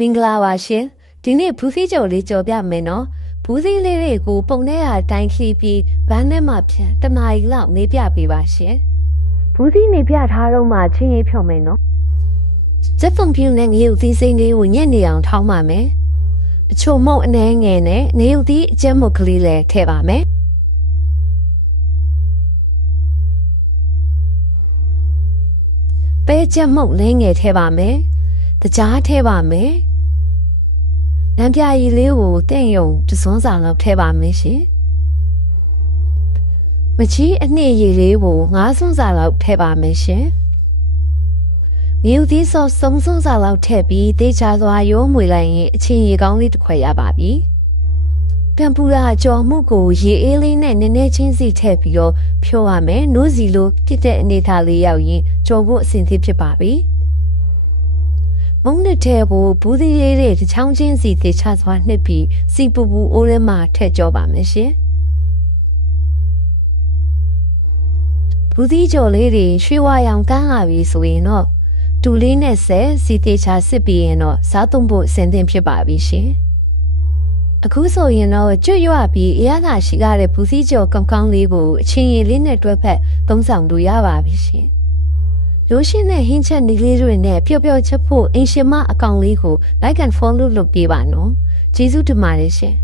မင်္ဂလာပါရှင်ဒီနေ့ဘူးစီကြော်လေးကြော်ပြမယ်နော်ဘူးစီလေးတွေကိုပုံထဲအတိုင်းခီးပြီးဗန်းထဲမှာပြန်တနားရီလောက်နေပြပေးပါရှင်ဘူးစီနေပြထားတော့မှချင်းရေးဖြော်မယ်နော်စက်ဖုန်ပြူနဲ့ငရုတ်သီးစိမ့်လေးကိုညက်နေအောင်ထောင်းပါမယ်အချို့မုံအနှဲငယ်နဲ့ငရုတ်သီးအကျက်မုတ်ကလေးလည်းထည့်ပါမယ်ပဲကျက်မုတ်လေးငယ်ထည့်ပါမယ်တကြားထည့်ပါမယ်နံပြာရည်လေးကိုတင့်ယုံတစွန်းစာလောက်ထည့်ပါမယ်ရှင်မချီအနှစ်ရည်လေးကို9စွန်းစာလောက်ထည့်ပါမယ်ရှင်မြူသီးစော3စွန်းစာလောက်ထည့်ပြီးတေချာစွာရိုးမွေလိုက်ရင်အချင်းရေကောင်းလေးတစ်ခွက်ရပါပြီပြန်ပူလာကြော်မှုကိုရေအေးလေးနဲ့နည်းနည်းချင်းစီထည့်ပြီးတော့ဖြိုးရမယ်နိုးစီလိုပြစ်တဲ့အနေထားလေးရောက်ရင်ကြော်ဖို့အဆင်သင့်ဖြစ်ပါပြီမုံနဲ့ထဲကိုဘူးသီးလေးတွေတစ်ချောင်းချင်းစီတေချာစွာနှစ်ပြီးစီပူပူအိုးထဲမှာထည့်ကြောပါမယ်ရှင်ဘူးသီးကြော်လေးတွေရွှေဝါရောင်ကန်းလာပြီဆိုရင်တော့တူလေးနဲ့ဆက်စီတေချာစစ်ပြီးရင်တော့စားသုံးဖို့အဆင်သင့်ဖြစ်ပါပြီရှင်အခုဆိုရင်တော့ကျွတ်ရွပြီးအရသာရှိကြတဲ့ဘူးသီးကြော်ကောင်းကောင်းလေးကိုအချင်းရည်လေးနဲ့တွဲဖက်သုံးဆောင်လို့ရပါပြီရှင်ရိုးရှင်းတဲ့ဟင်းချက်နေလေးတွေနဲ့ပျော့ပျော့ချက်ဖို့အင်ရှင်မအကောင့်လေးကို like and follow လုပ်ပေးပါနော်ကျေးဇူးတင်ပါတယ်ရှင်